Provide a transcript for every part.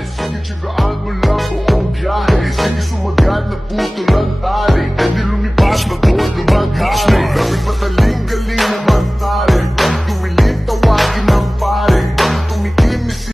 Sige tsagaan mo lang buong biyahe Sige sumagat na puto lang tali E di lumipas na doon lumaghari Daming pataling galing na mantari Pag tumilim tawagin ng pare Pag tumikim ni si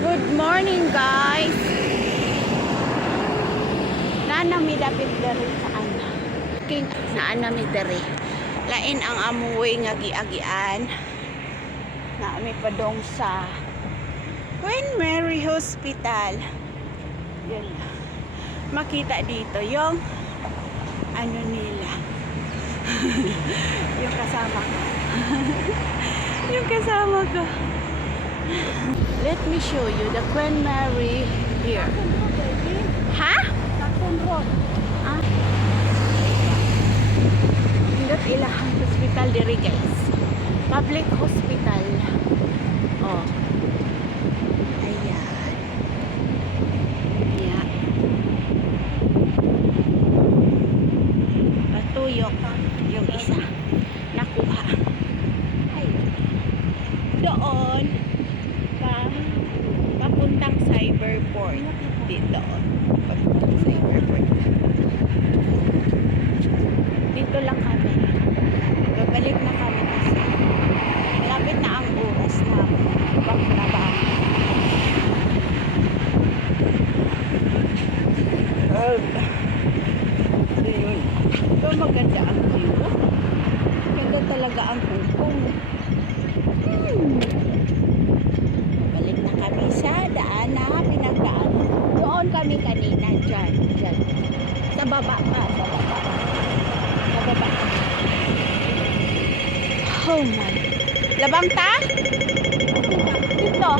Good morning, guys. Nanami dapit dari saan. King naanami dari. Lain ang amuwi nga giagian. Naami pa dong sa Queen Mary Hospital. Yan. Makita dito yung ano nila. yung kasama ko. yung kasama ko. Let me show you the Queen Mary here. Ha? Ah. Indot ilahang hospital diri guys. Public hospital. Oh. Ayan. Ayan. Patuyok yung isa. Nakuha. Doon pa papuntang cyberport dito papuntang cyberport dito lang kami babalik na kami kasi malapit na ang oras na pagtrabaho ayun ito maganda ang view ganda talaga ang hukong hmm. Balik na kami sa daan na pinagdaan. Doon kami kanina, dyan, dyan. Sa baba pa, sa baba. Sa baba. Oh my. Labang ta? Dito.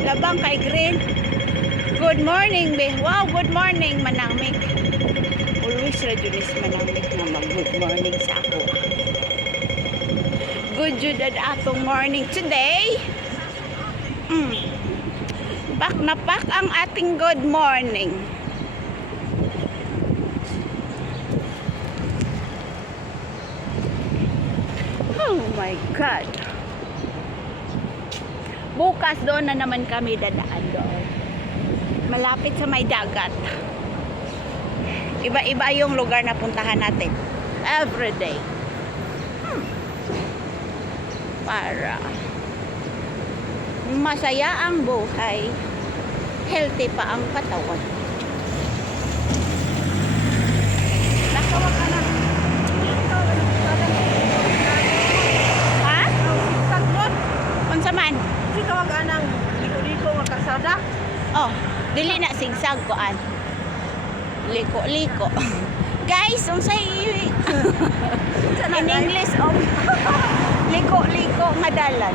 Labang kay Green. Good morning, be. Wow, good morning, manamik. Always rajulis manamik nga mag-good morning sa ako. Good jud at atong morning today. Mm. Pak na pak ang ating good morning. Oh my God. Bukas doon na naman kami dadaan doon. Malapit sa may dagat. Iba-iba yung lugar na puntahan natin. Every day. Hmm. Para masaya ang buhay, healthy pa ang katawan. Nakawa ka na. Ha? Unsa man? Tawag anang liko-liko nga kasada. Oh, dili na sigsag koan. Liko-liko. Guys, unsay in English oh. liko-liko nga dalan.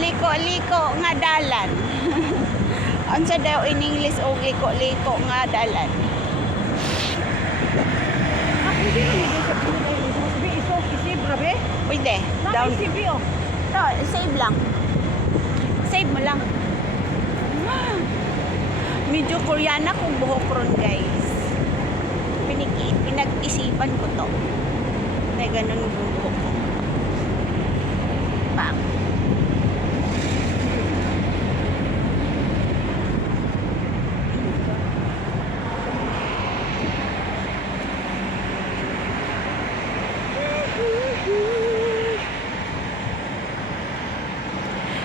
liko-liko nga dalan. Unsa daw in English og liko-liko nga dalan? Pwede. Down. Oh. Save lang. Save mo lang. Medyo koreana kung buhok ron, guys. Pinag-isipan ko to. Na ganun yung buhok ko. Bang.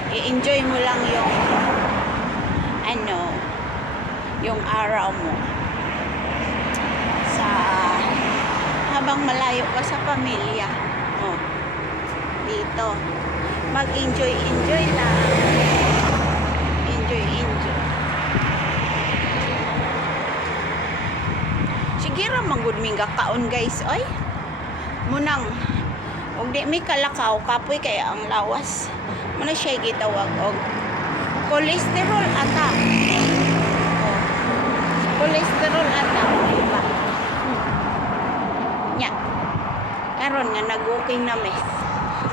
i-enjoy mo lang yung ano yung araw mo. Sa habang malayo ka sa pamilya oh, dito. Mag-enjoy enjoy lang enjoy enjoy siguro manggod ming kaon guys. Oy. Munang og di may kalakaw kapoy kaya ang lawas. Muna siya gitawag og cholesterol ata. oh. Cholesterol ata diba hmm. nya karon nga nag-walking na me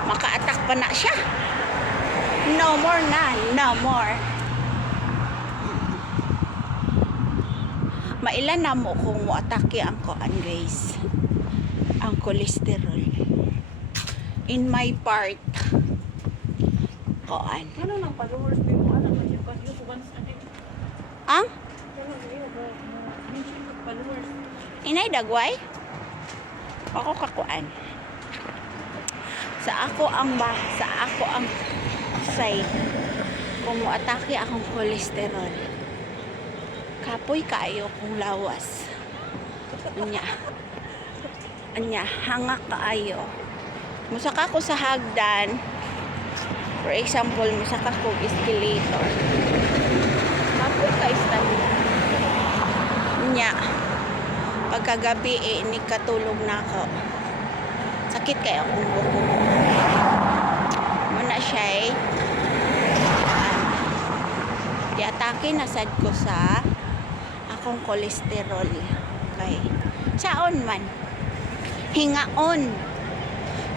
maka-attack pa na siya no more na no more Mailan na mo kung atake ang koan guys. Ang cholesterol. In my part, koan. Ano nang followers din mo? Ano man yung followers? Once a day. Ang? Inay dagway? Ako kakuan. Sa ako ang ba, sa ako ang side. Kung atake akong cholesterol. Kapoy kayo kung lawas. Anya. Anya, hanga kaayo. Musaka ko sa hagdan. For example, musaka ko escalator. Kapoy ka stamina. Anya pagkagabi eh, ni katulog na ako. Sakit kaya akong buko. Muna siya eh. Diatake na sad ko sa akong kolesterol. Okay. Saon man. Hingaon.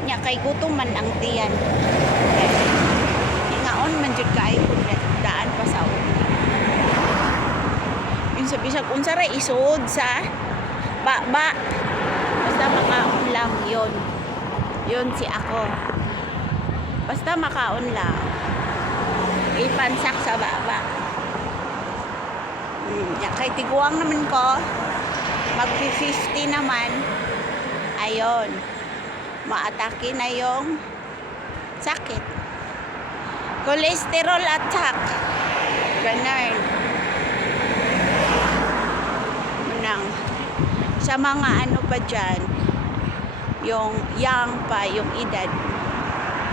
Nya kay gutom man ang tiyan. Okay. Hingaon man jud kay kung daan pa sa una. Yung sa bisag unsa ra isod sa ba ba. Basta makaon lang yon yon si ako. Basta makaon lang. Ipansak sa baba. Hmm, ya, kay tiguang naman ko. Mag 50 naman. Ayon maatake na yung sakit. Cholesterol attack. Ganun nang sa mga ano pa dyan, yung young pa, yung edad,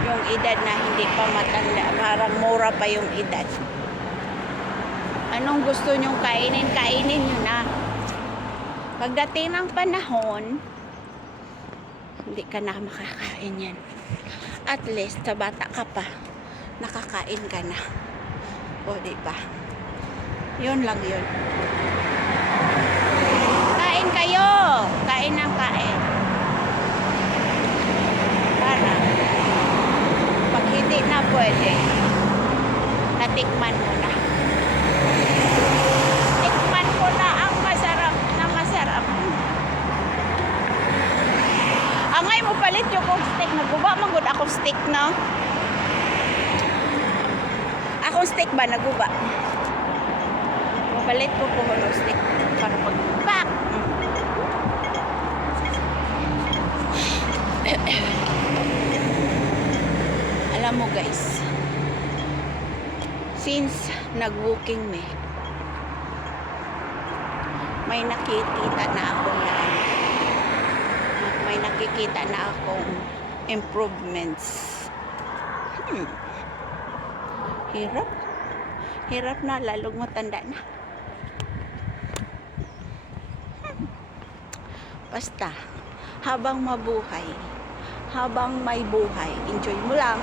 yung edad na hindi pa matanda, parang mura pa yung edad. Anong gusto nyong kainin? Kainin nyo na. Pagdating ng panahon, hindi ka na makakain yan. At least, sa bata ka pa, nakakain ka na. O, di ba? Yun lang yun. Kain kayo. Kain ng kain. Para pag hindi na pwede, natikman mo na. Tikman ko na ang masarap na masarap. Angay mo palit yung kong steak. Naguba man gud akong steak no? Akong steak ba naguba? Mapalit ko po ng steak para pag Alam mo guys, since nag-walking me, may nakikita na ako na may nakikita na akong improvements. Hmm. Hirap. Hirap na, lalong matanda na. Basta, habang mabuhay, habang may buhay, enjoy mo lang.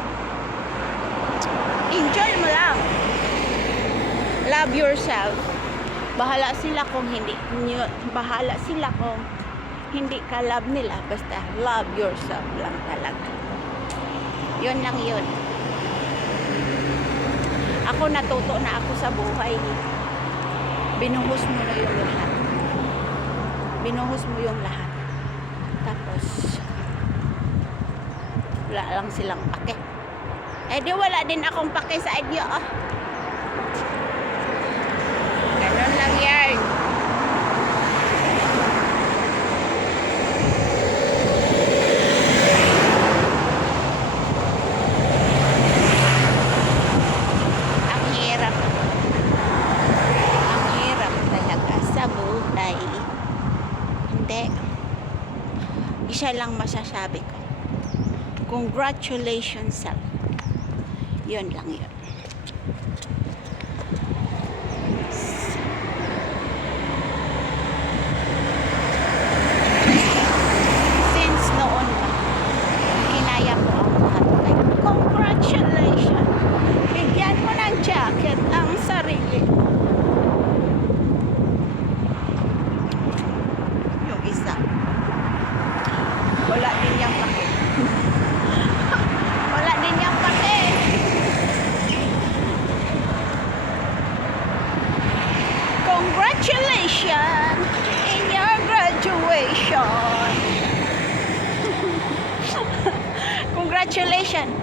Enjoy mo lang. Love yourself. Bahala sila kung hindi nyo, bahala sila kung hindi ka love nila. Basta love yourself lang talaga. Yun lang yun. Ako natuto na ako sa buhay. Binuhos mo na yung lahat binuhos mo yung lahat. Tapos, wala lang silang pake. Eh di wala din akong pake sa idea. Ah. Ganun lang yan. Ang hirap. Ang hirap talaga sa buhay. Hindi. Isa lang masasabi ko. Congratulations, self. Yun lang yun. Since noon pa, kinaya ko ang lahat. Like, congratulations! Bigyan mo ng jacket ang sarili. Yung isa. Wala din yung pake. Wala din yung pake. Congratulations.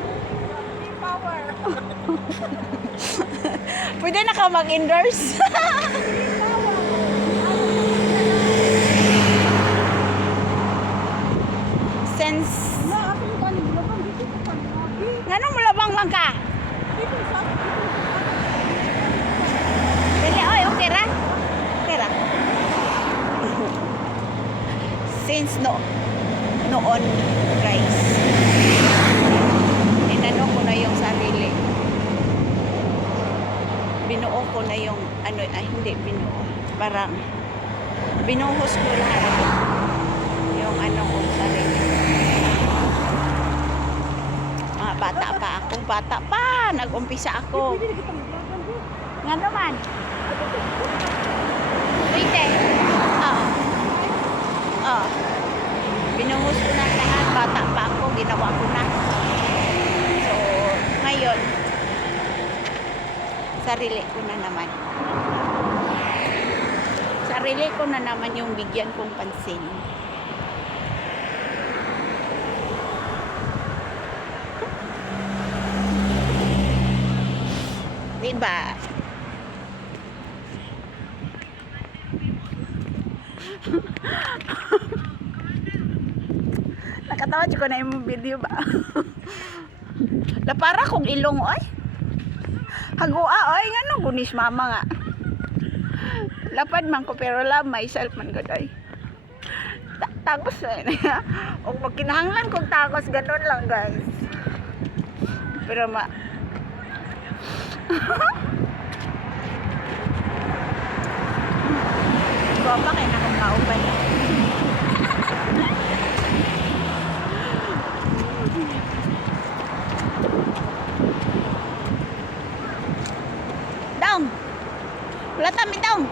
Power. Pwede na ka mag-endorse. Since, Wala, ako yung kanin. Labang dito ko pa. Grabe. nga mo labang man ka? Dili, oy, okay ra? Okay ra? Since no, noon, guys, inano ko na yung sarili. Binuo ko na yung, ano, ay, hindi binuo. Parang, binuhos ko lahat. Yung ano ko sarili. Mga bata pa ako, bata pa, nag-umpisa ako. Nga naman. Pwede. Oo. Oo. Binuhos ko na lahat. Bata pa ako. Ginawa ko na. So, ngayon, sarili ko na naman. Sarili ko na naman yung bigyan kong pansin. Diba? Nakatawa ko na yung video ba? La para kong ilong oy. Hagua oy ngano gunis mama nga. Lapad man ko pero love myself man gud oy. Ta- Tagos eh. O pag kinahanglan kong tagos ganun lang guys. Pero ma Guwapa kay nakakaupay. Dong! Wala tami dong!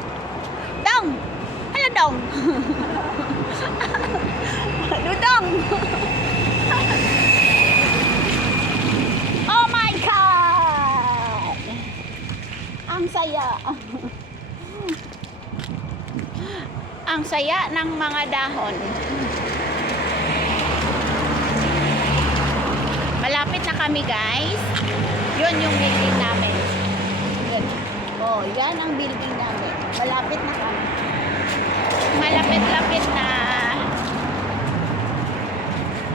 Dong! Hala dong! Dudong! oh my God! Ang saya! Ang saya ng mga dahon. Malapit na kami guys. Yun yung building namin. Yan. Ang building namin. Malapit na kami. Malapit-lapit na.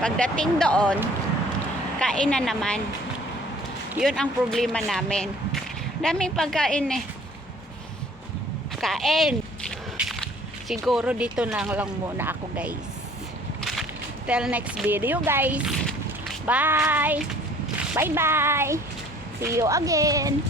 Pagdating doon, kain na naman. Yun ang problema namin. Daming pagkain eh. Kain. Siguro dito lang lang muna ako guys. Till next video guys. Bye. Bye bye. See you again.